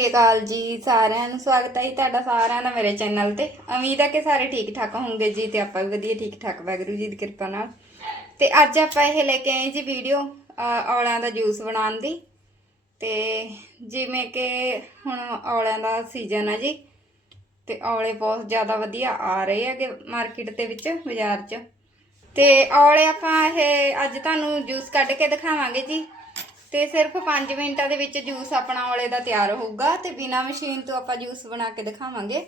ਸਤਿ ਸ਼੍ਰੀ ਅਕਾਲ ਜੀ ਸਾਰਿਆਂ ਨੂੰ ਸਵਾਗਤ ਹੈ ਜੀ ਤੁਹਾਡਾ ਸਾਰਿਆਂ ਦਾ ਮੇਰੇ ਚੈਨਲ ਤੇ। ਉਮੀਦ ਹੈ ਕਿ ਸਾਰੇ ਠੀਕ ਠਾਕ ਹੋਵੋਗੇ ਜੀ ਤੇ ਆਪਾਂ ਵੀ ਵਧੀਆ ਠੀਕ ਠਾਕ ਵਾਹਿਗੁਰੂ ਜੀ ਦੀ ਕਿਰਪਾ ਨਾਲ। ਤੇ ਅੱਜ ਆਪਾਂ ਇਹ ਲੈ ਕੇ ਆਏ ਜੀ ਵੀਡੀਓ ਔਲਿਆਂ ਦਾ ਜੂਸ ਬਣਾਉਣ ਦੀ। ਤੇ ਜਿਵੇਂ ਕਿ ਹੁਣ ਔਲਿਆਂ ਦਾ ਸੀਜ਼ਨ ਹੈ ਜੀ, ਤੇ ਔਲੇ ਬਹੁਤ ਜ਼ਿਆਦਾ ਵਧੀਆ ਆ ਰਹੇ ਹੈਗੇ ਮਾਰਕੀਟ ਦੇ ਵਿੱਚ, ਬਾਜ਼ਾਰ 'ਚ। ਤੇ ਔਲੇ ਆਪਾਂ ਇਹ ਅੱਜ ਤੁਹਾਨੂੰ ਜੂਸ ਕੱਢ ਕੇ ਦਿਖਾਵਾਂਗੇ ਜੀ। ਤੇ ਸਿਰਫ 5 ਮਿੰਟਾਂ ਦੇ ਵਿੱਚ ਜੂਸ ਆਪਣਾ ਔਲੇ ਦਾ ਤਿਆਰ ਹੋਊਗਾ ਤੇ ਬਿਨਾ ਮਸ਼ੀਨ ਤੋਂ ਆਪਾਂ ਜੂਸ ਬਣਾ ਕੇ ਦਿਖਾਵਾਂਗੇ।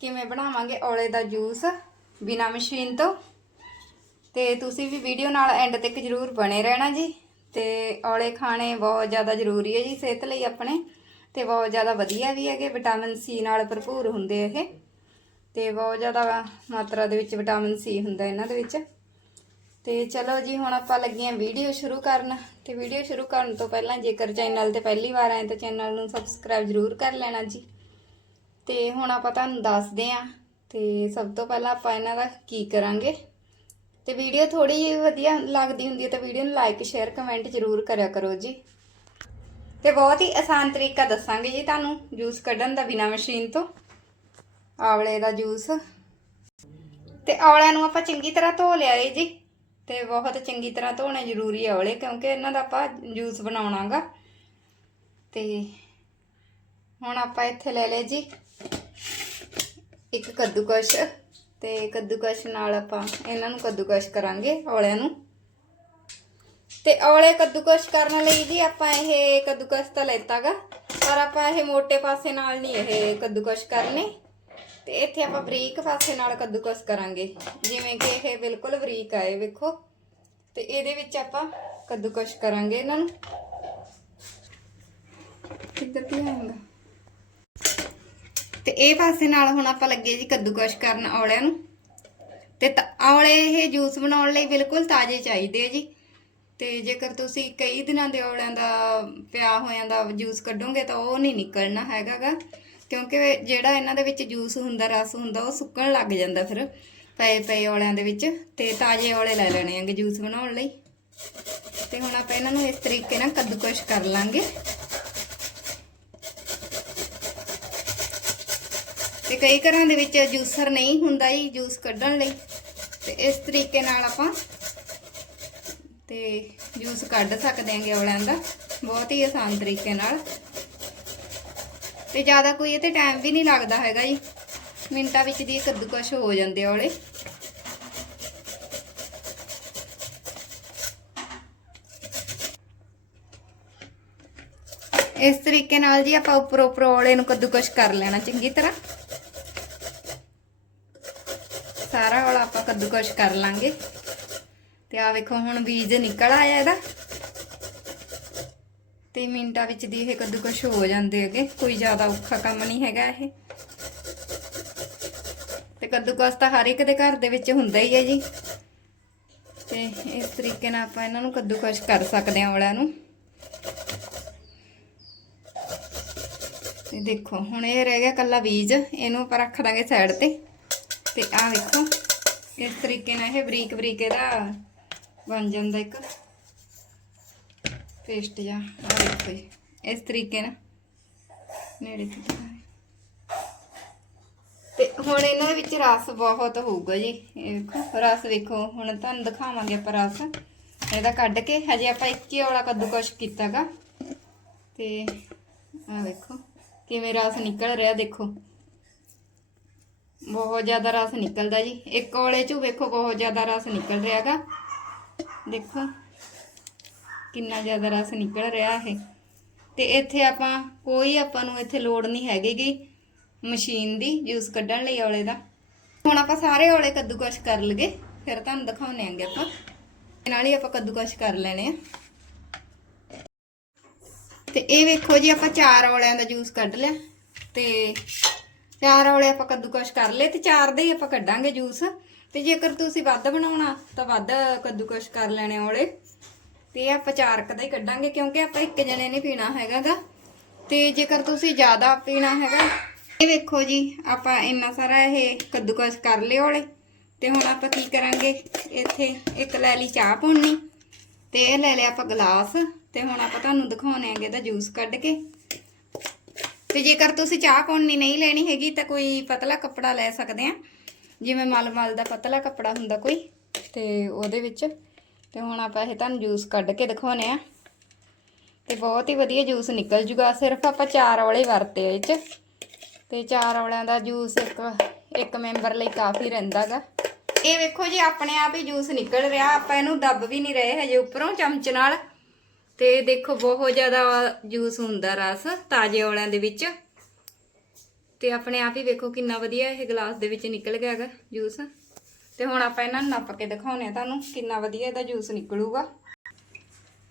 ਕਿਵੇਂ ਬਣਾਵਾਂਗੇ ਔਲੇ ਦਾ ਜੂਸ ਬਿਨਾ ਮਸ਼ੀਨ ਤੋਂ? ਤੇ ਤੁਸੀਂ ਵੀ ਵੀਡੀਓ ਨਾਲ ਐਂਡ ਤੱਕ ਜਰੂਰ ਬਣੇ ਰਹਿਣਾ ਜੀ। ਤੇ ਔਲੇ ਖਾਣੇ ਬਹੁਤ ਜ਼ਿਆਦਾ ਜ਼ਰੂਰੀ ਹੈ ਜੀ ਸਿਹਤ ਲਈ ਆਪਣੇ। ਤੇ ਬਹੁਤ ਜ਼ਿਆਦਾ ਵਧੀਆ ਵੀ ਹੈਗੇ ਵਿਟਾਮਿਨ ਸੀ ਨਾਲ ਭਰਪੂਰ ਹੁੰਦੇ ਇਹ ਤੇ ਬਹੁਤ ਜ਼ਿਆਦਾ ਮਾਤਰਾ ਦੇ ਵਿੱਚ ਵਿਟਾਮਿਨ ਸੀ ਹੁੰਦਾ ਇਹਨਾਂ ਦੇ ਵਿੱਚ। ਤੇ ਚਲੋ ਜੀ, ਹੁਣ ਆਪਾਂ ਲੱਗੇ ਆਂ ਵੀਡੀਓ ਸ਼ੁਰੂ ਕਰਨ। ਤੇ ਵੀਡੀਓ ਸ਼ੁਰੂ ਕਰਨ ਤੋਂ ਪਹਿਲਾਂ ਜੇਕਰ ਚੈਨਲ ਤੇ ਪਹਿਲੀ ਵਾਰ ਆਏ ਤਾਂ ਚੈਨਲ ਨੂੰ ਸਬਸਕ੍ਰਾਈਬ ਜ਼ਰੂਰ ਕਰ ਲੈਣਾ ਜੀ। ਤੇ ਹੁਣ ਆਪਾਂ ਤੁਹਾਨੂੰ ਦੱਸਦੇ ਆਂ ਤੇ ਸਭ ਤੋਂ ਪਹਿਲਾਂ ਆਪਾਂ ਇਹਨਾਂ ਦਾ ਕੀ ਕਰਾਂਗੇ। ਤੇ ਵੀਡੀਓ ਥੋੜੀ ਜਿਹੀ ਵਧੀਆ ਲੱਗਦੀ ਹੁੰਦੀ ਹੈ ਤਾਂ ਵੀਡੀਓ ਨੂੰ ਲਾਈਕ ਸ਼ੇਅਰ ਕਮੈਂਟ ਜ਼ਰੂਰ ਕਰਿਆ ਕਰੋ ਜੀ। ਤੇ ਬਹੁਤ ਹੀ ਆਸਾਨ ਤਰੀਕਾ ਦੱਸਾਂਗੇ ਜੀ ਤੁਹਾਨੂੰ ਜੂਸ ਕੱਢਣ ਦਾ ਬਿਨਾ ਮਸ਼ੀਨ ਤੋਂ। ਆਵਲੇ ਦਾ ਜੂਸ ਤੇ ਆਵਲਿਆਂ ਨੂੰ ਆਪਾਂ ਚੰਗੀ ਤਰ੍ਹਾਂ ਧੋ ਲਿਆ ਏ ਜੀ। ਤੇ ਬਹੁਤ ਚੰਗੀ ਤਰ੍ਹਾਂ ਧੋਣੇ ਜ਼ਰੂਰੀ ਹੈ ਔਲੇ, ਕਿਉਂਕਿ ਇਹਨਾਂ ਦਾ ਆਪਾਂ ਜੂਸ ਬਣਾਉਣਾਗਾ। ਤੇ ਹੁਣ ਆਪਾਂ ਇੱਥੇ ਲੈ ਲਏ ਜੀ ਇੱਕ ਕੱਦੂਕਸ਼ ਤੇ ਕੱਦੂਕਸ਼ ਨਾਲ ਆਪਾਂ ਇਹਨਾਂ ਨੂੰ ਕੱਦੂਕਸ਼ ਕਰਾਂਗੇ ਔਲਿਆਂ ਨੂੰ। ਤੇ ਔਲੇ ਕੱਦੂਕਸ਼ ਕਰਨ ਲਈ ਜੀ ਆਪਾਂ ਇਹ ਕੱਦੂਕਸ਼ ਤਾਂ ਲੈਤਾਗਾ, ਪਰ ਆਪਾਂ ਇਹ ਮੋٹے ਪਾਸੇ ਨਾਲ ਨਹੀਂ ਇਹ ਕੱਦੂਕਸ਼ ਕਰਨੇ। ਤੇ ਇੱਥੇ ਆਪਾਂ ਬਰੀਕ ਪਾਸੇ ਨਾਲ ਕੱਦੂਕਸ ਕਰਾਂਗੇ। ਜਿਵੇਂ ਕਿ ਇਹ ਬਿਲਕੁਲ ਬਰੀਕ ਆਏ, ਵੇਖੋ। ਤੇ ਇਹਦੇ ਵਿੱਚ ਆਪਾਂ ਕੱਦੂਕਸ ਕਰਾਂਗੇ ਇਹਨਾਂ ਨੂੰ। ਕਿੱਧਰ ਕੀ ਤੇ ਇਹ ਪਾਸੇ ਨਾਲ ਹੁਣ ਆਪਾਂ ਲੱਗੇ ਜੀ ਕੱਦੂਕਸ ਕਰਨ ਔਲਿਆਂ ਨੂੰ। ਤੇ ਤ- ਔਲੇ ਇਹ ਜੂਸ ਬਣਾਉਣ ਲਈ ਬਿਲਕੁਲ ਤਾਜ਼ੇ ਚਾਹੀਦੇ ਆ ਜੀ। ਤੇ ਜੇਕਰ ਤੁਸੀਂ ਕਈ ਦਿਨਾਂ ਦੇ ਔਲਿਆਂ ਦਾ, ਪਿਆ ਹੋਇਆਂ ਦਾ ਜੂਸ ਕੱਢੋਗੇ ਤਾਂ ਉਹ ਨਹੀਂ ਨਿਕਲਣਾ ਹੈਗਾਗਾ। ਕਿਉਂਕਿ ਜਿਹੜਾ ਇਹਨਾਂ ਦੇ ਵਿੱਚ ਜੂਸ ਹੁੰਦਾ, ਰਸ ਹੁੰਦਾ, ਉਹ ਸੁੱਕਣ ਲੱਗ ਜਾਂਦਾ ਫਿਰ ਪਏ ਪਏ ਔਲਿਆਂ ਦੇ ਵਿੱਚ ਤੇ ਤਾਜ਼ੇ ਔਲੇ ਲੈ ਲੈਣੇ ਆਂਗੇ ਜੂਸ ਬਣਾਉਣ ਲਈ। ਤੇ ਹੁਣ ਆਪਾਂ ਇਹਨਾਂ ਨੂੰ ਇਸ ਤਰੀਕੇ ਨਾਲ ਕੱਦੂਕਸ਼ ਕਰ ਲਾਂਗੇ। ਤੇ ਕਈ ਘਰਾਂ ਦੇ ਵਿੱਚ ਜੂਸਰ ਨਹੀਂ ਹੁੰਦਾ ਜੀ ਜੂਸ ਕੱਢਣ ਲਈ। ਤੇ ਇਸ ਤਰੀਕੇ ਨਾਲ ਆਪਾਂ ਤੇ ਜੂਸ ਕੱਢ ਸਕਦੇ ਆਂਗੇ ਔਲਿਆਂ ਦਾ। ਬਹੁਤ ਹੀ ਆਸਾਨ ਤਰੀਕੇ ਨਾਲ। ਤੇ ਜ਼ਿਆਦਾ ਕੋਈ ਇਹ ਤੇ ਟਾਈਮ ਵੀ ਨਹੀਂ ਲੱਗਦਾ ਹੈਗਾ ਜੀ। ਮਿੰਟਾਂ ਵਿੱਚ ਦੀ ਇਹ ਕੱਦੂਕਸ਼ ਹੋ ਜਾਂਦੇ ਔਲੇ ਇਸ ਤਰੀਕੇ ਨਾਲ ਜੀ ਆਪਾਂ ਉੱਪਰ ਉੱਪਰ ਔਲੇ ਨੂੰ ਕੱਦੂਕਸ਼ ਕਰ ਲੈਣਾ ਚੰਗੀ ਤਰ੍ਹਾਂ। ਸਾਰਾ ਔਲਾ ਆਪਾਂ ਕੱਦੂਕਸ਼ ਕਰ ਲਾਂਗੇ। ਤੇ ਆ ਵੇਖੋ ਹੁਣ ਬੀਜ ਨਿਕਲ ਆਇਆ ਇਹਦਾ। ਤੇ ਮਿੰਟਾਂ ਵਿੱਚ ਦੀ ਇਹ ਕੱਦੂਕਸ਼ ਹੋ ਜਾਂਦੇ ਹੈਗੇ। ਕੋਈ ਜ਼ਿਆਦਾ ਔਖਾ ਕੰਮ ਨਹੀਂ ਹੈਗਾ ਇਹ। ਤੇ ਕੱਦੂਕਸ ਤਾਂ ਹਰ ਇੱਕ ਦੇ ਘਰ ਦੇ ਵਿੱਚ ਹੁੰਦਾ ਹੀ ਹੈ ਜੀ। ਤੇ ਇਸ ਤਰੀਕੇ ਨਾਲ ਆਪਾਂ ਇਹਨਾਂ ਨੂੰ ਕੱਦੂਕਸ਼ ਕਰ ਸਕਦੇ ਹਾਂ ਔਲਿਆਂ ਨੂੰ। ਤੇ ਦੇਖੋ, ਹੁਣ ਇਹ ਰਹਿ ਗਿਆ ਕੱਲਾ ਬੀਜ। ਇਹਨੂੰ ਆਪਾਂ ਰੱਖ ਦਾਂਗੇ ਸਾਈਡ ਤੇ। ਤੇ ਆਹ ਵੇਖੋ, ਇਸ ਤਰੀਕੇ ਨਾਲ ਇਹ ਬਰੀਕ ਬਰੀਕ ਇਹਦਾ ਬਣ ਜਾਂਦਾ ਇੱਕ। ਪੇਸਟ ਜਾਂ ਆ ਦੇਖੋ ਜੀ। ਇਸ ਤਰੀਕੇ ਨਾਲ ਨੇੜੇ ਤੋਂ ਤੇ ਹੁਣ ਇਹਨਾਂ ਦੇ ਵਿੱਚ ਰਸ ਬਹੁਤ ਹੋਊਗਾ ਜੀ। ਇਹ ਵੇਖੋ ਰਸ ਵੇਖੋ, ਹੁਣ ਤੁਹਾਨੂੰ ਦਿਖਾਵਾਂਗੇ ਆਪਾਂ ਰਸ। ਇਹਦਾ ਕੱਢ ਕੇ ਹਜੇ ਆਪਾਂ ਇੱਕ ਹੀ ਔਲਾ ਕੱਦੂਕਸ਼ ਕੀਤਾਗਾ। ਤੇ ਆ ਵੇਖੋ, ਕਿਵੇਂ ਰਸ ਨਿਕਲ ਰਿਹਾ, ਦੇਖੋ। ਬਹੁਤ ਜ਼ਿਆਦਾ ਰਸ ਨਿਕਲਦਾ ਜੀ। ਇੱਕ ਔਲੇ ਚੋਂ ਵੇਖੋ, ਬਹੁਤ ਜ਼ਿਆਦਾ ਰਸ ਨਿਕਲ ਰਿਹਾਗਾ। ਦੇਖੋ। ਕਿੰਨਾ ਜ਼ਿਆਦਾ ਰਸ ਨਿਕਲ ਰਿਹਾ ਇਹ ਤੇ ਇੱਥੇ ਆਪਾਂ ਕੋਈ ਆਪਾਂ ਨੂੰ ਇੱਥੇ ਲੋੜ ਨਹੀਂ ਹੈਗੀਗੀ ਮਸ਼ੀਨ ਦੀ ਜੂਸ ਕੱਢਣ ਲਈ ਔਲੇ ਦਾ। ਹੁਣ ਆਪਾਂ ਸਾਰੇ ਔਲੇ ਕੱਦੂਕਸ਼ ਕਰ ਲਗੇ ਫਿਰ ਤੁਹਾਨੂੰ ਦਿਖਾਉਣੇ ਆਂਗੇ ਆਪਾਂ। ਇਹ ਨਾਲ ਹੀ ਆਪਾਂ ਕੱਦੂਕਸ਼ ਕਰ ਲੈਣੇ ਆ। ਤੇ ਇਹ ਵੇਖੋ ਜੀ, ਆਪਾਂ ਚਾਰ ਔਲਿਆਂ ਦਾ ਜੂਸ ਕੱਢ ਲਿਆ। ਤੇ ਚਾਰ ਔਲੇ ਆਪਾਂ ਕੱਦੂਕਸ਼ ਕਰ ਲਏ ਤੇ ਚਾਰ ਦੇ ਹੀ ਆਪਾਂ ਕੱਢਾਂਗੇ ਜੂਸ। ਤੇ ਜੇਕਰ ਤੁਸੀਂ ਵੱਧ ਬਣਾਉਣਾ ਤਾਂ ਵੱਧ ਕੱਦੂਕਸ਼ ਕਰ ਲੈਣੇ ਔਲੇ। ਤੇ ਇਹ ਆਪਾਂ ਚਾਰਕ ਦਾ ਹੀ ਕੱਢਾਂਗੇ ਕਿਉਂਕਿ ਆਪਾਂ ਇੱਕ ਜਣੇ ਨੇ ਪੀਣਾ ਹੈਗਾਗਾ। ਤੇ ਜੇਕਰ ਤੁਸੀਂ ਜ਼ਿਆਦਾ ਪੀਣਾ ਹੈਗਾ, ਇਹ ਵੇਖੋ ਜੀ, ਆਪਾਂ ਇੰਨਾ ਸਾਰਾ ਇਹ ਕੱਦੂਕਸ਼ ਕਰ ਲਿਓ ਔਲੇ ਤੇ ਹੁਣ ਆਪਾਂ ਕੀ ਕਰਾਂਗੇ, ਇੱਥੇ ਇੱਕ ਲੈ ਲਈ ਚਾਹ ਪੁਣਨੀ ਤੇ ਇਹ ਲੈ ਲਿਆ ਆਪਾਂ ਗਲਾਸ। ਤੇ ਹੁਣ ਆਪਾਂ ਤੁਹਾਨੂੰ ਦਿਖਾਉਣੇ ਆਂਗੇ ਇਹਦਾ ਜੂਸ ਕੱਢ ਕੇ। ਤੇ ਜੇਕਰ ਤੁਸੀਂ ਚਾਹ ਕੋਣੀ ਨਹੀਂ ਲੈਣੀ ਹੈਗੀ, ਤਾਂ ਕੋਈ ਪਤਲਾ ਕੱਪੜਾ ਲੈ ਸਕਦੇ ਆ। ਜਿਵੇਂ ਮਲ ਮਲ ਦਾ ਪਤਲਾ ਕੱਪੜਾ ਹੁੰਦਾ ਕੋਈ, ਤੇ ਉਹਦੇ ਵਿੱਚ ਤੇ ਹੁਣ ਆਪਾਂ ਇਹ ਤੁਹਾਨੂੰ ਜੂਸ ਕੱਢ ਕੇ ਦਿਖਾਉਨੇ ਆ। ਤੇ ਬਹੁਤ ਹੀ ਵਧੀਆ ਜੂਸ ਨਿਕਲ ਜੂਗਾ। ਸਿਰਫ ਆਪਾਂ ਚਾਰ ਔਲੇ ਵਰਤੇ ਇਹ ਚ। ਤੇ ਚਾਰ ਔਲਿਆਂ ਦਾ ਜੂਸ ਇੱਕ ਇੱਕ ਮੈਂਬਰ ਲਈ ਕਾਫੀ ਰਹਿੰਦਾਗਾ ਇਹ ਵੇਖੋ ਜੀ, ਆਪਣੇ ਆਪ ਹੀ ਜੂਸ ਨਿਕਲ ਰਿਹਾ। ਆਪਾਂ ਇਹਨੂੰ ਦੱਬ ਵੀ ਨਹੀਂ ਰਹੇ ਹਜੇ ਉੱਪਰੋਂ, ਚਮਚ ਨਾਲ। ਤੇ ਦੇਖੋ, ਬਹੁਤ ਜ਼ਿਆਦਾ ਜੂਸ ਹੁੰਦਾ ਰਸ ਤਾਜ਼ੇ ਔਲਿਆਂ ਦੇ ਵਿੱਚ। ਤੇ ਆਪਣੇ ਆਪ ਹੀ ਵੇਖੋ ਕਿੰਨਾ ਵਧੀਆ ਇਹ ਗਲਾਸ ਦੇ ਵਿੱਚ ਨਿਕਲ ਗਿਆ ਹੈਗਾ ਜੂਸ ਤੇ ਹੁਣ ਆਪਾਂ ਇਹਨਾਂ ਨੂੰ ਨੱਪ ਕੇ ਦਿਖਾਉਨੇ ਆ ਤੁਹਾਨੂੰ ਕਿੰਨਾ ਵਧੀਆ ਇਹਦਾ ਜੂਸ ਨਿਕਲੂਗਾ।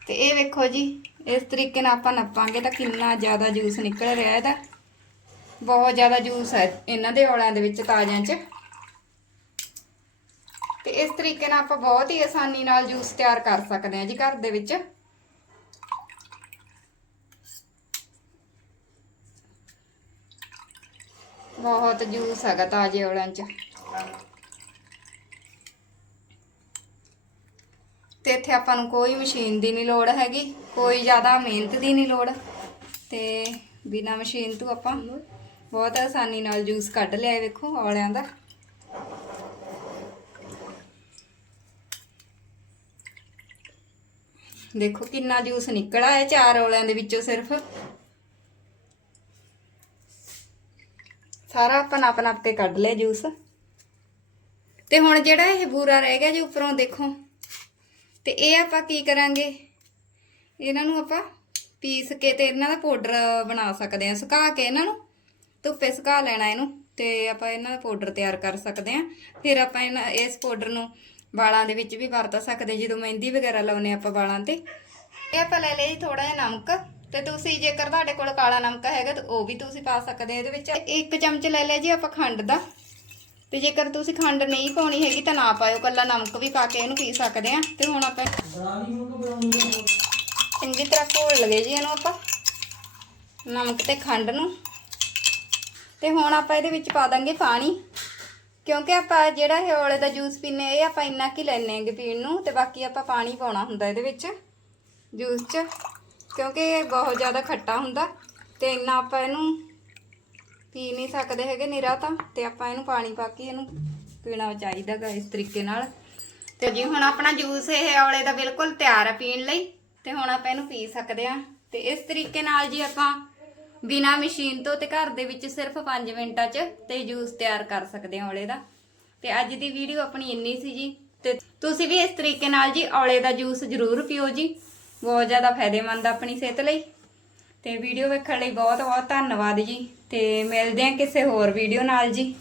ਤੇ ਇਹ ਵੇਖੋ ਜੀ, ਇਸ ਤਰੀਕੇ ਨਾਲ ਆਪਾਂ ਨੱਪਾਂਗੇ ਤਾਂ ਕਿੰਨਾ ਜ਼ਿਆਦਾ ਜੂਸ ਨਿਕਲ ਰਿਹਾ ਇਹਦਾ। ਬਹੁਤ ਜ਼ਿਆਦਾ ਜੂਸ ਹੈ ਇਹਨਾਂ ਦੇ ਔਲਿਆਂ ਦੇ ਵਿੱਚ ਤਾਜ਼ਿਆਂ 'ਚ। ਤੇ ਇਸ ਤਰੀਕੇ ਨਾਲ ਆਪਾਂ ਬਹੁਤ ਹੀ ਆਸਾਨੀ ਨਾਲ ਜੂਸ ਤਿਆਰ ਕਰ ਸਕਦੇ ਹਾਂ ਜੀ ਘਰ ਦੇ ਵਿੱਚ। ਬਹੁਤ ਜੂਸ ਹੈਗਾ ਤਾਜ਼ੇ ਔਲਿਆਂ 'ਚ। ਤੇ ਇੱਥੇ ਆਪਾਂ ਨੂੰ ਕੋਈ ਮਸ਼ੀਨ ਦੀ ਨਹੀਂ ਲੋੜ ਹੈਗੀ, ਕੋਈ ਜ਼ਿਆਦਾ ਮਿਹਨਤ ਦੀ ਨਹੀਂ ਲੋੜ। ਤੇ ਬਿਨਾ ਮਸ਼ੀਨ ਤੋਂ ਆਪਾਂ ਬਹੁਤ ਆਸਾਨੀ ਨਾਲ ਜੂਸ ਕੱਢ ਲਿਆ ਵੇਖੋ ਔਲਿਆਂ ਦਾ। ਦੇਖੋ ਕਿੰਨਾ ਜੂਸ ਨਿਕਲਾ ਹੈ ਚਾਰ ਔਲਿਆਂ ਦੇ ਵਿੱਚੋਂ ਸਿਰਫ। ਸਾਰਾ ਆਪਾਂ ਨੱਪ ਨੱਪ ਕੇ ਕੱਢ ਲਿਆ ਜੂਸ। ਤੇ ਹੁਣ ਜਿਹੜਾ ਇਹ ਬੂਰਾ ਰਹਿ ਗਿਆ ਜੀ ਉੱਪਰੋਂ ਦੇਖੋ। ਤੇ ਇਹ ਆਪਾਂ ਕੀ ਕਰਾਂਗੇ? ਇਹਨਾਂ ਨੂੰ ਆਪਾਂ ਪੀਸ ਕੇ ਤੇ ਇਹਨਾਂ ਦਾ ਪਾਊਡਰ ਬਣਾ ਸਕਦੇ ਹਾਂ। ਸੁਕਾ ਕੇ ਇਹਨਾਂ ਨੂੰ ਧੁੱਪੇ ਸੁਕਾ ਲੈਣਾ ਇਹਨੂੰ ਤੇ ਆਪਾਂ ਇਹਨਾਂ ਦਾ ਪਾਊਡਰ ਤਿਆਰ ਕਰ ਸਕਦੇ ਹਾਂ। ਫਿਰ ਆਪਾਂ ਇਹਨਾਂ, ਇਸ ਪਾਊਡਰ ਨੂੰ ਵਾਲਾਂ ਦੇ ਵਿੱਚ ਵੀ ਵਰਤ ਸਕਦੇ ਜਦੋਂ ਮਹਿੰਦੀ ਵਗੈਰਾ ਲਾਉਨੇ ਆਪਾਂ ਵਾਲਾਂ ਤੇ। ਇਹ ਆਪਾਂ ਲੈ ਲਿਆ ਜੀ ਥੋੜਾ ਜਿਹਾ ਨਮਕ ਤੇ ਤੁਸੀਂ ਜੇਕਰ ਤੁਹਾਡੇ ਕੋਲ ਕਾਲਾ ਨਮਕ ਹੈਗਾ ਤਾਂ ਉਹ ਵੀ ਤੁਸੀਂ ਪਾ ਸਕਦੇ ਹੋ ਇਹਦੇ ਵਿੱਚ। ਇੱਕ ਚਮਚ ਲੈ ਲਿਆ ਜੀ ਆਪਾਂ ਖੰਡ ਦਾ। ਤੇ ਜੇਕਰ ਤੁਸੀਂ ਖੰਡ ਨਹੀਂ ਪਾਉਣੀ ਹੈਗੀ ਤਾਂ ਨਾ ਪਾਇਓ, ਕੱਲਾ ਨਮਕ ਵੀ ਪਾ ਕੇ ਇਹਨੂੰ ਪੀ ਸਕਦੇ ਆ ਤੇ ਹੁਣ ਆਪਾਂ ਚੰਗੀ ਤਰ੍ਹਾਂ ਘੋਲ ਲਵੇ ਜੀ ਇਹਨੂੰ ਆਪਾਂ, ਨਮਕ ਤੇ ਖੰਡ ਨੂੰ। ਤੇ ਹੁਣ ਆਪਾਂ ਇਹਦੇ ਵਿੱਚ ਪਾ ਦਾਂਗੇ ਪਾਣੀ, ਕਿਉਂਕਿ ਆਪਾਂ ਜਿਹੜਾ ਇਹ ਔਲੇ ਦਾ ਜੂਸ ਪੀਨੇ ਇਹ ਆਪਾਂ ਇੰਨਾ ਕੀ ਲੈਣੇ ਹੈਗੇ ਪੀਣ ਨੂੰ। ਤੇ ਬਾਕੀ ਆਪਾਂ ਪਾਣੀ ਪਾਉਣਾ ਹੁੰਦਾ ਇਹਦੇ ਵਿੱਚ, ਜੂਸ 'ਚ, ਕਿਉਂਕਿ ਇਹ ਬਹੁਤ ਜ਼ਿਆਦਾ ਖੱਟਾ ਹੁੰਦਾ। ਤੇ ਇੰਨਾ ਆਪਾਂ ਇਹਨੂੰ ਪੀ ਨਹੀਂ ਸਕਦੇ ਹੈਗੇ ਨਿਰਾ ਤਾਂ, ਤੇ ਆਪਾਂ ਇਹਨੂੰ ਪਾਣੀ ਪਾ ਕੇ ਇਹਨੂੰ ਪੀਣਾ ਚਾਹੀਦਾ ਗਾ ਇਸ ਤਰੀਕੇ ਨਾਲ। ਤੇ ਜੀ ਹੁਣ ਆਪਣਾ ਜੂਸ ਇਹ ਔਲੇ ਦਾ ਬਿਲਕੁਲ ਤਿਆਰ ਹੈ ਪੀਣ ਲਈ, ਤੇ ਹੁਣ ਆਪਾਂ ਇਹਨੂੰ ਪੀ ਸਕਦੇ ਆ। ਤੇ ਇਸ ਤਰੀਕੇ ਨਾਲ ਜੀ ਆਪਾਂ ਬਿਨਾ ਮਸ਼ੀਨ ਤੋਂ ਤੇ ਘਰ ਦੇ ਵਿੱਚ ਸਿਰਫ 5 ਮਿੰਟਾਂ 'ਚ ਤੇ ਜੂਸ ਤਿਆਰ ਕਰ ਸਕਦੇ ਹਾਂ ਔਲੇ ਦਾ। ਤੇ ਅੱਜ ਦੀ ਵੀਡੀਓ ਆਪਣੀ ਇੰਨੀ ਸੀ ਜੀ। ਤੇ ਤੁਸੀਂ ਵੀ ਇਸ ਤਰੀਕੇ ਨਾਲ ਜੀ ਔਲੇ ਦਾ ਜੂਸ ਜ਼ਰੂਰ ਪੀਓ ਜੀ। ਬਹੁਤ ਜ਼ਿਆਦਾ ਫਾਇਦੇਮੰਦ ਆਪਣੀ ਸਿਹਤ ਲਈ। ਤੇ ਵੀਡੀਓ ਵੇਖਣ ਲਈ ਬਹੁਤ ਬਹੁਤ ਧੰਨਵਾਦ ਜੀ। ਤੇ ਮਿਲਦੇ ਹਾਂ ਕਿਸੇ ਹੋਰ ਵੀਡੀਓ ਨਾਲ ਜੀ।